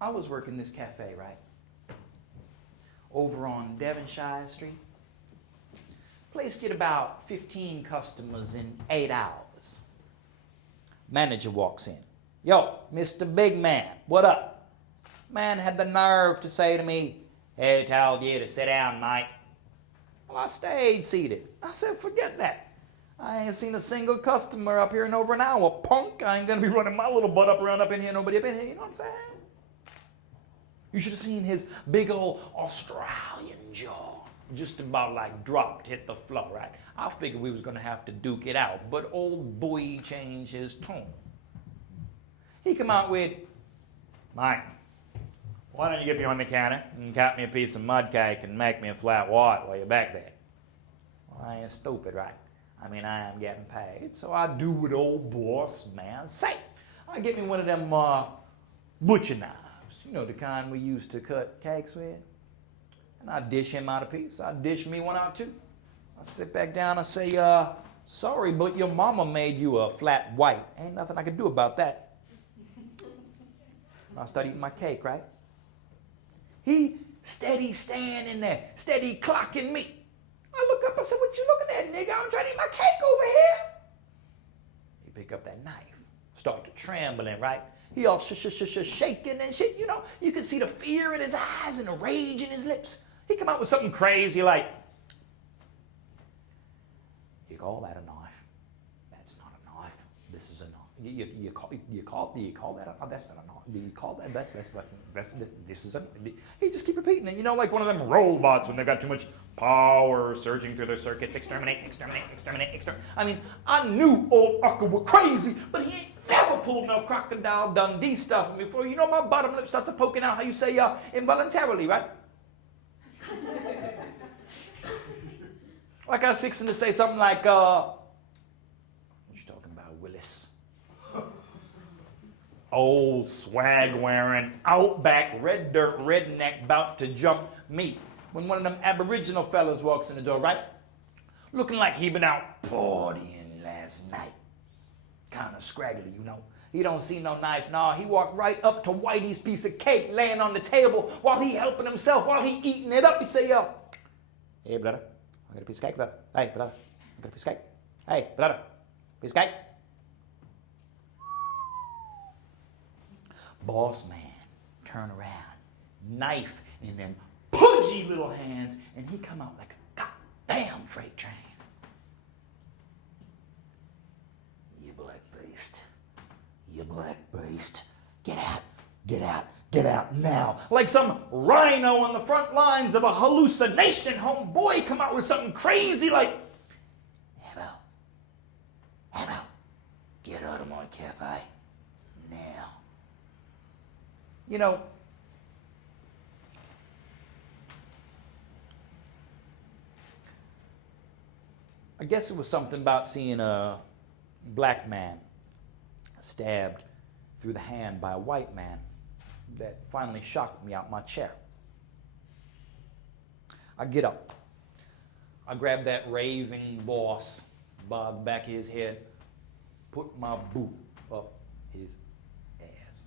I was working this cafe, right? Over on Devonshire Street. Place get about 15 customers in 8 hours. Manager walks in. Yo, Mr. Big Man, what up? Man had the nerve to say to me, "Hey, told you to sit down, mate." Well, I stayed seated. I said, forget that. I ain't seen a single customer up here in over an hour, punk. I ain't gonna be running my little butt up in here, nobody up in here, you know what I'm saying? You should have seen his big old Australian jaw. Just about like dropped, hit the floor, right? I figured we was gonna have to duke it out, but old boy changed his tone. He come out with, "Mike, why don't you get behind the counter and cut me a piece of mud cake and make me a flat white while you're back there?" Well, I ain't stupid, right? I mean, I am getting paid, so I do what old boss man say. I get me one of them butcher knives, you know, the kind we used to cut cakes with. And I dish him out a piece. I dish me one out too. I sit back down, I say, "Sorry, but your mama made you a flat white. Ain't nothing I can do about that." I start eating my cake, right? He steady standing there, steady clocking me. I look up, I said, "What you looking at, nigga? I'm trying to eat my cake over here." He pick up that knife, start to trembling, right? He all shaking and shit, you know. You can see the fear in his eyes and the rage in his lips. He come out with something crazy like, "You call that a knife? That's not a knife. This is a knife. You call that a, that's not a knife. You call that, this is a," he just keep repeating it, you know, like one of them robots when they've got too much power surging through their circuits. Exterminate, exterminate, exterminate, exterminate. I mean, I knew old Ucker was crazy, but he ain't never pulled no Crocodile Dundee stuff before. You know, my bottom lip starts poking out, how you say, involuntarily, right? Like I was fixing to say something like, "What you talking about, Willis?" Old swag-wearing, outback, red dirt redneck about to jump me when one of them Aboriginal fellas walks in the door, right? Looking like he been out partying last night. Kind of scraggly, you know. He don't see no knife. Nah, he walked right up to Whitey's piece of cake laying on the table while he helping himself, while he eating it up. He say, "Hey, brother, I got a piece of cake, brother. Hey, brother, I got a piece of cake. Hey, brother, piece of cake." Boss man turn around, knife in them pudgy little hands, and he come out like a goddamn freight train. "You black beast. You black beast. Get out, get out, get out now." Like some rhino on the front lines of a hallucination, homeboy come out with something crazy like, Hemo, get out of my cafe now." You know, I guess it was something about seeing a black man stabbed through the hand by a white man that finally shocked me out my chair. I get up. I grab that raving boss by the back of his head, put my boot up his ass.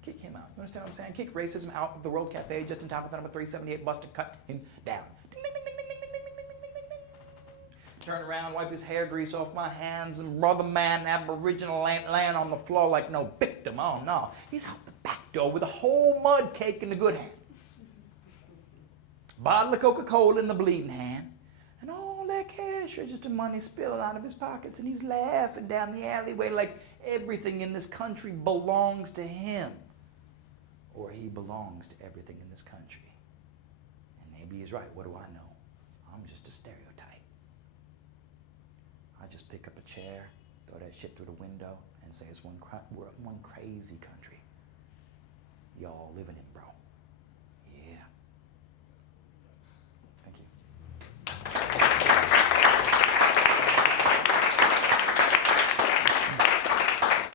Kick him out. You understand what I'm saying? Kick racism out of the World Cafe just in time for the number 378 bus to cut him down. Ding, ding, ding, ding, ding, ding, ding, ding, ding, ding, ding. Turn around, wipe his hair grease off my hands, and brother man, Aboriginal ain't laying on the floor like no victim. Oh no. He's out the back door with a whole mud cake in the good hand. Bottle of Coca-Cola in the bleeding hand. And all that cash register money spilling out of his pockets, and he's laughing down the alleyway like everything in this country belongs to him. Or he belongs to everything in this country. And maybe he's right. What do I know? I'm just a stereotype. I just pick up a chair, throw that shit through the window, and say it's one crazy country. Y'all living in